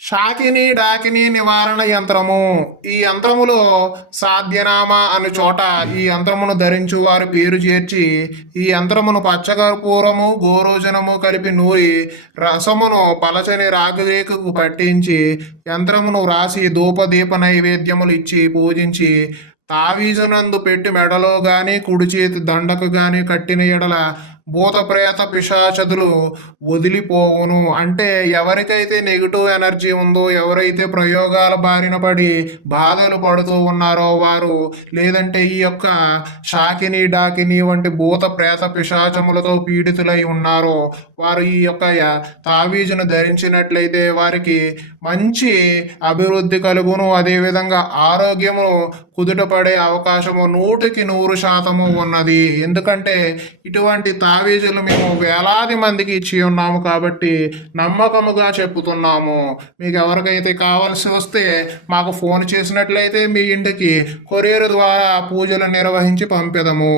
షాకిని డాకిని నివారణ యంత్రము. ఈ యంత్రములో సాధ్యనామా అను చోట ఈ యంత్రమును ధరించు వారి పేరు చేర్చి ఈ యంత్రమును పచ్చకర్పూరము గోరోజనము కలిపి నూరి రసమును పలచని రాగిరేకుకు పట్టించి యంత్రమును వ్రాసి ధూపదీప నైవేద్యములు ఇచ్చి పూజించి తావీజునందు పెట్టి మెడలో గాని కుడి చేతి దండకు గాని కట్టిన ఎడల భూత ప్రేత పిశాచదులు వదిలిపోవును. అంటే ఎవరికైతే నెగిటివ్ ఎనర్జీ ఉందో ఎవరైతే ప్రయోగాల బారిన పడి బాధలు పడుతూ ఉన్నారో వారు లేదంటే ఈ యొక్క షాకిని డాకిని వంటి భూత ప్రేత పిశాచములతో పీడితులై ఉన్నారో వారు ఈ యొక్క తావీజును ధరించినట్లయితే వారికి మంచి అభివృద్ధి కలుగును. అదేవిధంగా ఆరోగ్యము కుదుటపడే అవకాశము నూటికి నూరు శాతము ఉన్నది. ఎందుకంటే ఇటువంటి తావీజులు మేము వేలాది మందికి ఇచ్చి ఉన్నాము కాబట్టి నమ్మకముగా చెప్పుతున్నాము. మీకు ఎవరికైతే కావాల్సి వస్తే మాకు ఫోన్ చేసినట్లయితే మీ ఇంటికి కొరియర్ ద్వారా పూజలు నిర్వహించి పంపెదము.